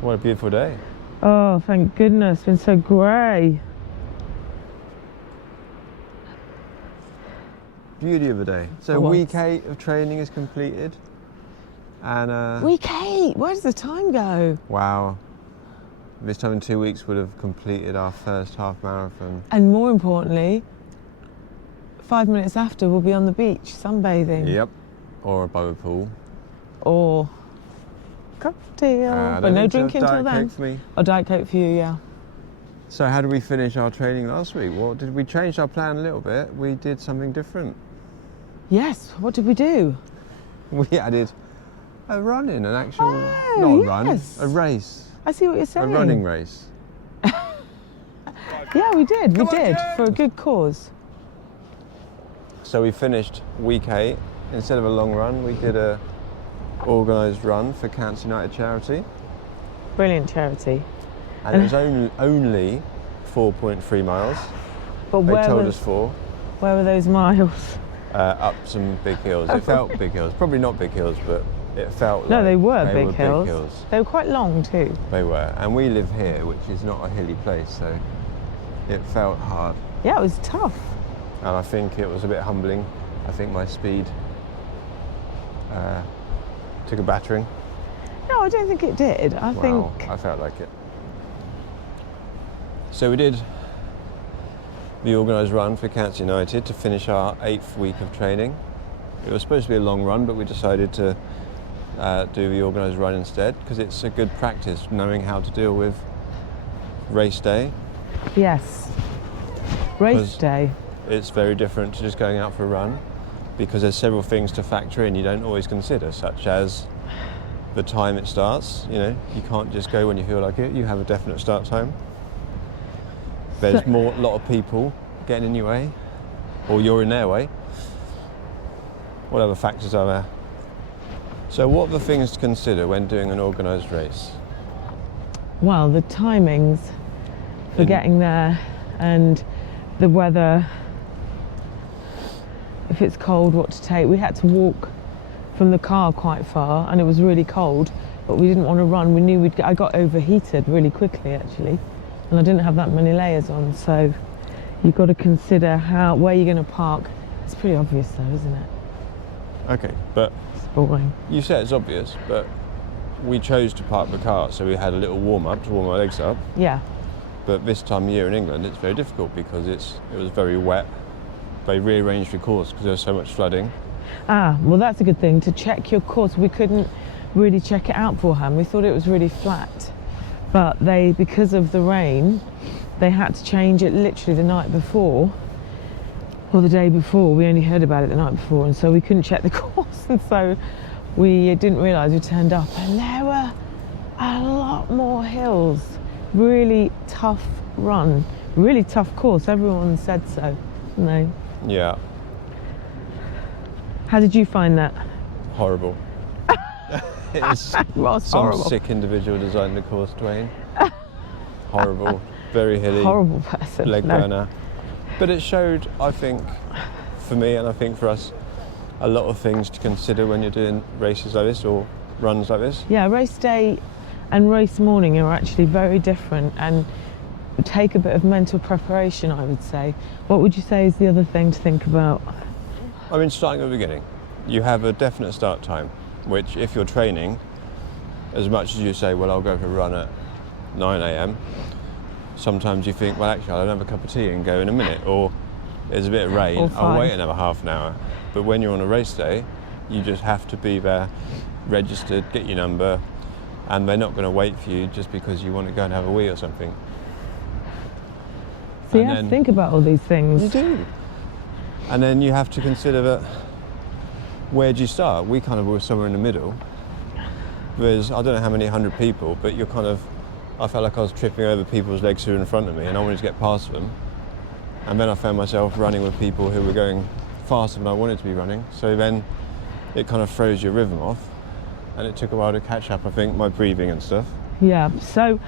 What a beautiful day. Oh, thank goodness, it's been so grey. Beauty of a day. So week 8 of training is completed. And Week 8? Where does the time go? wow. This time in 2 weeks would have completed our first half marathon. And more importantly, 5 minutes after we'll be on the beach sunbathing. Yep. Or above a pool. Or cocktail. But no drinking till then. Diet Coke for me. Or Diet Coke for you, yeah. So how did we finish our training last week? What did we change our plan a little bit? We did something different. Yes, what did we do? We added a run in, an actual, Oh, not a yes. run, a race. I see what you're saying. A running race. Yeah, we did, Come on, Jen. for a good cause. So we finished week 8. Instead of a long run, we did a organised run for Cancer United charity. Brilliant charity. And it was only 4.3 miles. But They where told were, us 4. where were those miles? Up some big hills. It felt big hills. Probably not big hills, but it felt No, like they were big big hills. They were quite long too. They were. And we live here, which is not a hilly place, so it felt hard. Yeah, it was tough. And I think it was a bit humbling. I think my speed took a battering. No, I don't think it did. I think... I felt like it. So we did the organised run for Cancer United to finish our 8th week of training. It was supposed to be a long run, but we decided to do the organised run instead because it's a good practice knowing how to deal with race day. Yes. Race day. It's very different to just going out for a run because there's several things to factor in you don't always consider, such as the time it starts. You know, you can't just go when you feel like it. You have a definite start time. There's a lot of people getting in your way, or you're in their way. What other factors are there? So what are the things to consider when doing an organised race? Well, the timings for getting there and the weather. If it's cold, what to take. We had to walk from the car quite far and it was really cold, but we didn't want to run. We knew I got overheated really quickly actually, and I didn't have that many layers on, so you've got to consider where you're going to park. It's pretty obvious though, isn't it? Okay, but it's boring. You said it's obvious, but we chose to park the car, so we had a little warm-up to warm our legs up. Yeah. But this time of year in England, it's very difficult because it was very wet. They rearranged the course because there was so much flooding. Ah, well that's a good thing, to check your course. We couldn't really check it out beforehand. We thought it was really flat. But because of the rain, they had to change it literally the night before, or the day before. We only heard about it the night before, and so we couldn't check the course. And so we didn't realise we turned up and there were a lot more hills. Really tough run, really tough course. Everyone said so, didn't they? Yeah. How did you find that? Horrible. It was some horrible. Sick individual designed the course, Dwayne. Horrible, very hilly. Horrible person. Leg burner. But it showed, I think, for me and I think for us, a lot of things to consider when you're doing races like this or runs like this. Yeah, race day and race morning are actually very different and take a bit of mental preparation, I would say. What would you say is the other thing to think about? I mean, starting at the beginning, you have a definite start time, which if you're training, as much as you say, well, I'll go for a run at 9 a.m, sometimes you think, well, actually, I'll have a cup of tea and go in a minute, or there's a bit of rain, I'll wait another half an hour. But when you're on a race day, you just have to be there, registered, get your number, and they're not going to wait for you just because you want to go and have a wee or something. So you have to think about all these things. You do. And then you have to consider that, where do you start? We kind of were somewhere in the middle. There's, I don't know how many 100 people, but you're kind of, I felt like I was tripping over people's legs who were in front of me and I wanted to get past them. And then I found myself running with people who were going faster than I wanted to be running. So then it kind of throws your rhythm off. And it took a while to catch up, I think, my breathing and stuff. Yeah, so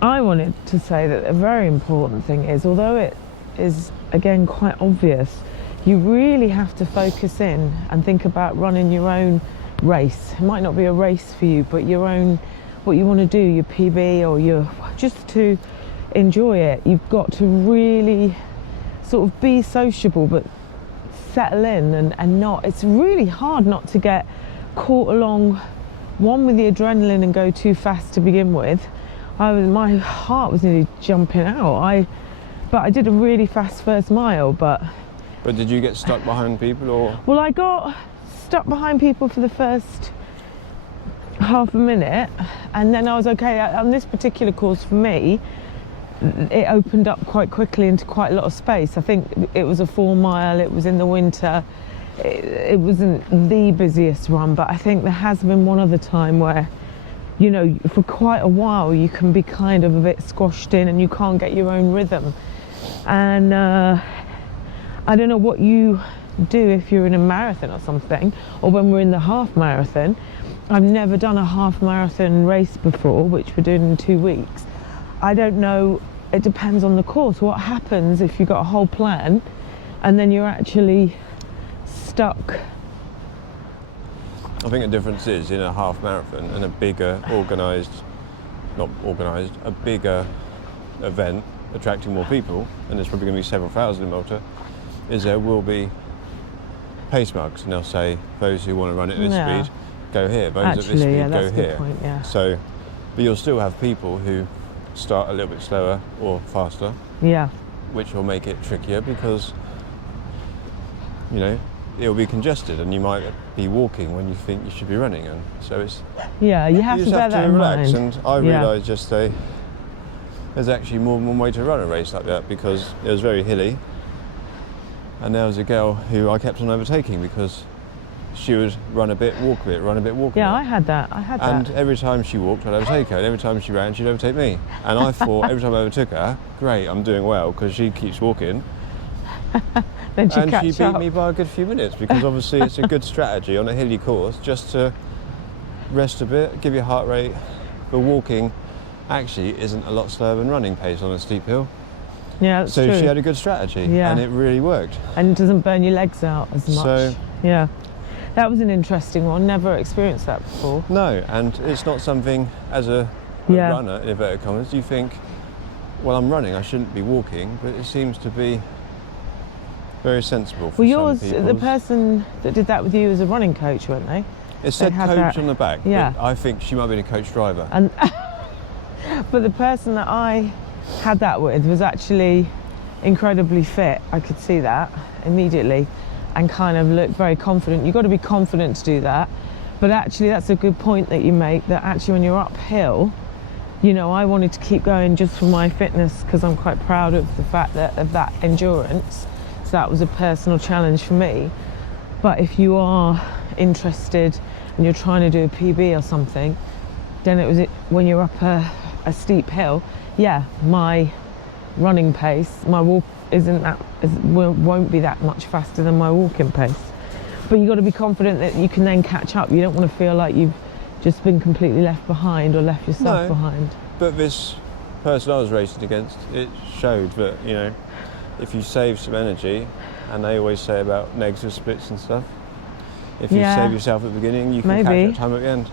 I wanted to say that a very important thing is, although it is, again, quite obvious, you really have to focus in and think about running your own race. It might not be a race for you, but your own what you want to do, your PB or your, just to enjoy it, you've got to really sort of be sociable but settle in and not, it's really hard not to get caught along, one, with the adrenaline and go too fast to begin with. My heart was nearly jumping out. But I did a really fast first mile, but did you get stuck behind people, or? Well, I got stuck behind people for the first half a minute, and then I was okay. On this particular course for me, it opened up quite quickly into quite a lot of space. I think it was a 4 mile, it was in the winter. It wasn't the busiest run, but I think there has been one other time where, you know, for quite a while you can be kind of a bit squashed in and you can't get your own rhythm. And I don't know what you do if you're in a marathon or something, or when we're in the half marathon. I've never done a half marathon race before, which we're doing in 2 weeks. I don't know, it depends on the course. What happens if you've got a whole plan and then you're actually stuck? I think the difference is in a half marathon and a bigger a bigger event attracting more people, and there's probably going to be several thousand in Malta, is there will be pace marks, and they'll say those who want to run at this speed go here, those at this speed go here. Point, yeah. So, but you'll still have people who start a little bit slower or faster, which will make it trickier because, you know, it'll be congested and you might be walking when you think you should be running, and so it's you have to bear that in relax. mind. And I realised yesterday there's actually more than one way to run a race like that, because it was very hilly, and there was a girl who I kept on overtaking because she would run a bit, walk a bit, run a bit, walk a bit. Yeah, I had that. And every time she walked, I'd overtake her, and every time she ran, she'd overtake me. And I thought every time I overtook her, great, I'm doing well, because she keeps walking. Then she beat me by a good few minutes, because obviously it's a good strategy on a hilly course just to rest a bit, give your heart rate. But walking actually isn't a lot slower than running pace on a steep hill. Yeah, that's so true. She had a good strategy, and it really worked. And it doesn't burn your legs out as much. So, yeah, that was an interesting one. Never experienced that before. No, and it's not something as a runner, in inverted commas, you think, well, I'm running, I shouldn't be walking, but it seems to be very sensible for some people. The person that did that with you was a running coach, weren't they? It said coach on the back, yeah. But I think she might have been a coach driver. And but the person that I had that with was actually incredibly fit. I could see that immediately and kind of looked very confident. You've got to be confident to do that. But actually that's a good point that you make, that actually when you're uphill, you know, I wanted to keep going just for my fitness, because I'm quite proud of the fact of that endurance. So that was a personal challenge for me. But if you are interested and you're trying to do a PB or something, then when you're up a steep hill, my running pace, my walk won't be that much faster than my walking pace. But you've got to be confident that you can then catch up. You don't want to feel like you've just been completely left behind or left yourself behind. But this person I was racing against, it showed that, you know, if you save some energy, and they always say about negative splits and stuff, if you save yourself at the beginning, you can catch up time at the end.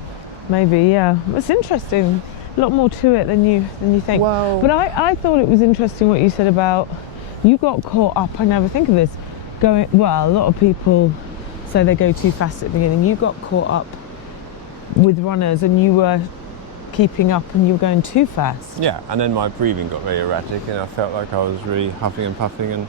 Maybe, yeah. It's interesting. A lot more to it than you think. Well, but I thought it was interesting what you said about, you got caught up, I never think of this, a lot of people say they go too fast at the beginning. You got caught up with runners and you were keeping up and you were going too fast. Yeah, and then my breathing got very erratic and I felt like I was really huffing and puffing. And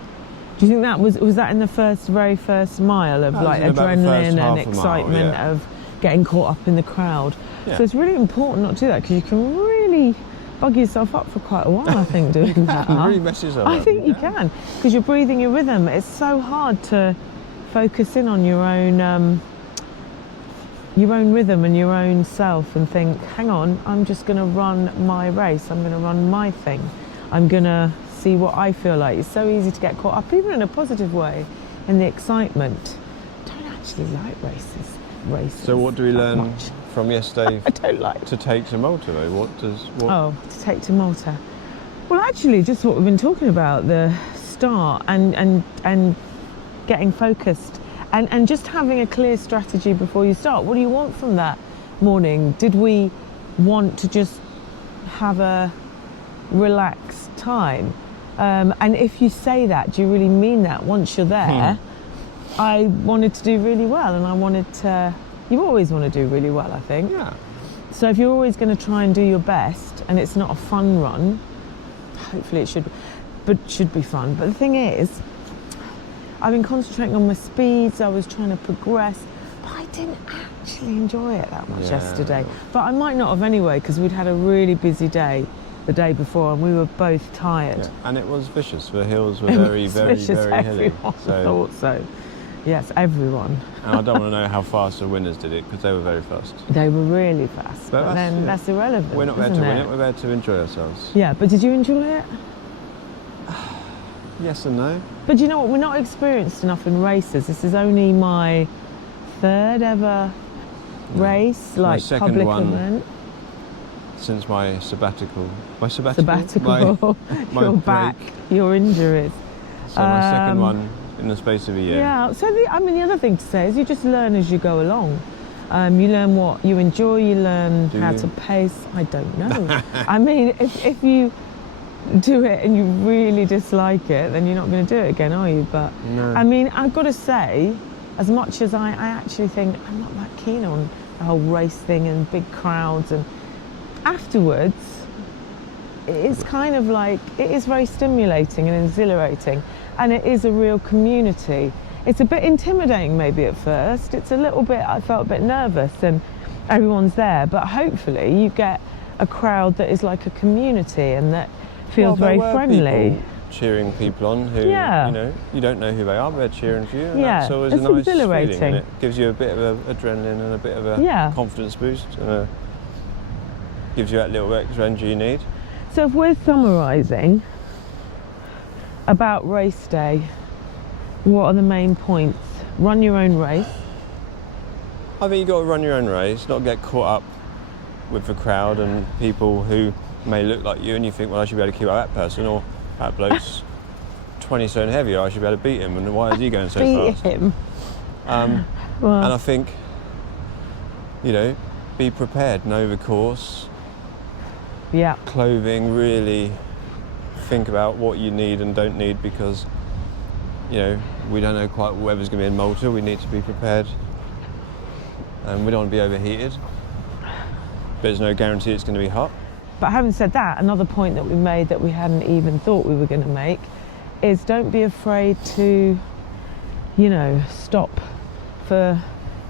do you think that was that in the very first mile of like adrenaline and excitement of getting caught up in the crowd? Yeah. So it's really important not to do that, because you can really bug yourself up for quite a while, I think, doing that. Really mess yourself up. I think you can, because you're breathing your rhythm. It's so hard to focus in on your own rhythm and your own self and think, hang on, I'm just going to run my race. I'm going to run my thing. I'm going to see what I feel like. It's so easy to get caught up, even in a positive way, in the excitement. I don't actually like races. So what do we learn from yesterday I don't like to take to Malta, though? To take to Malta. Well, actually, just what we've been talking about, the start and getting focused and just having a clear strategy before you start. What do you want from that morning? Did we want to just have a relaxed time. And if you say that, do you really mean that? Once you're there, I wanted to do really well, and I wanted to. You always want to do really well, I think. Yeah. So if you're always going to try and do your best, and it's not a fun run, hopefully it should be fun. But the thing is, I've been concentrating on my speeds. I was trying to progress, but I didn't actually enjoy it that much yesterday. But I might not have anyway, because we'd had a really busy day the day before, and we were both tired. Yeah. And it was vicious. The hills were very, very, very hilly. So. Thought so. Yes, everyone. And I don't want to know how fast the winners did it, because they were very fast. They were really fast, but then that's irrelevant. We're not there to win it, we're there to enjoy ourselves. Yeah, but did you enjoy it? Yes and no. But you know what, we're not experienced enough in races. This is only my third ever race, like second public one event. Since my sabbatical. My your back, your injuries. So my second one in the space of a year. Yeah, so the other thing to say is you just learn as you go along. You learn what you enjoy, you learn how to pace. I don't know. I mean, if you do it and you really dislike it, then you're not going to do it again, are you? But no. I mean, I've got to say, as much as I actually think I'm not that keen on the whole race thing and big crowds, and afterwards, it's kind of like, it is very stimulating and exhilarating, and it is a real community. It's a bit intimidating maybe at first. It's a little bit, I felt a bit nervous, and everyone's there, but hopefully you get a crowd that is like a community and that feels very friendly. People cheering people on who, you know, you don't know who they are, but they're cheering for you, and that's always a nice feeling, and it gives you a bit of adrenaline and a bit of a confidence boost, and gives you that little extra energy you need. So if we're summarising about race day, what are the main points? Run your own race. I think you've got to run your own race, not get caught up with the crowd and people who may look like you and you think, well, I should be able to keep up that person, or that bloke's 20 stone heavier, I should be able to beat him, and why is he going so fast? Beat him. And I think, you know, be prepared, know the course. Yeah. Clothing, really think about what you need and don't need, because, you know, we don't know quite what weather's going to be in Malta. We need to be prepared, and we don't want to be overheated, but there's no guarantee it's going to be hot. But having said that, another point that we made that we hadn't even thought we were going to make is don't be afraid to, you know, stop for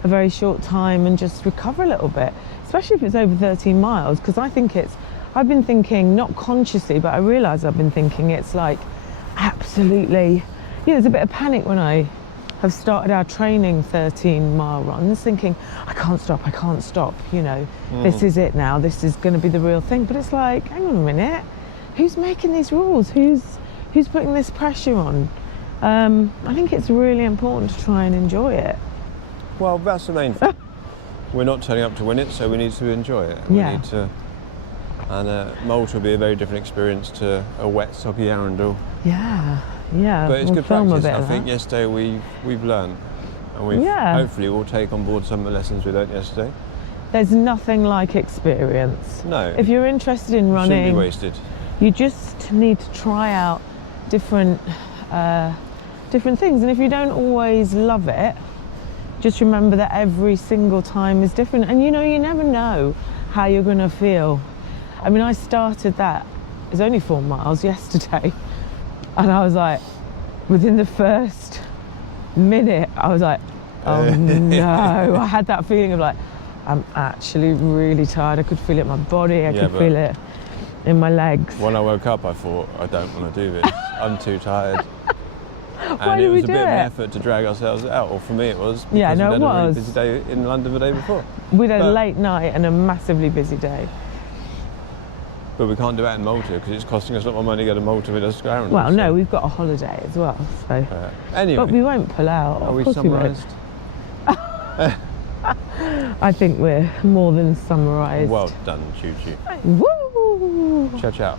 a very short time and just recover a little bit, especially if it's over 13 miles, because I think I've been thinking, not consciously, but I realise I've been thinking it's like absolutely, you know, there's a bit of panic when I have started our training 13-mile runs, thinking, I can't stop, you know, this is it now, this is going to be the real thing. But it's like, hang on a minute, who's making these rules? Who's putting this pressure on? I think it's really important to try and enjoy it. Well, that's the main thing. We're not turning up to win it, so we need to enjoy it. We need to, and Malta will be a very different experience to a wet, soggy Arundel. Yeah, but it's good practice. I think yesterday we've learned, and we've hopefully we'll take on board some of the lessons we learned yesterday. There's nothing like experience. No. If you're interested in running, shouldn't be wasted. You just need to try out different things, and if you don't always love it, just remember that every single time is different, and you know, you never know how you're going to feel. I mean, I started that, it was only 4 miles yesterday, and I was like, within the first minute, I was like, oh no. I had that feeling of like, I'm actually really tired. I could feel it in my body, I could feel it in my legs. When I woke up, I thought, I don't want to do this. I'm too tired. And it was a bit of an effort to drag ourselves out, or for me it was, because we'd had a really busy day in London the day before. We'd had a late night and a massively busy day. But we can't do that in Malta because it's costing us a lot more money to go to Malta with us. Well, no, we've got a holiday as well, so. Anyway. But we won't pull out. Are we summarised? I think we're more than summarised. Well done, Choo Choo. Woo! Ciao, ciao.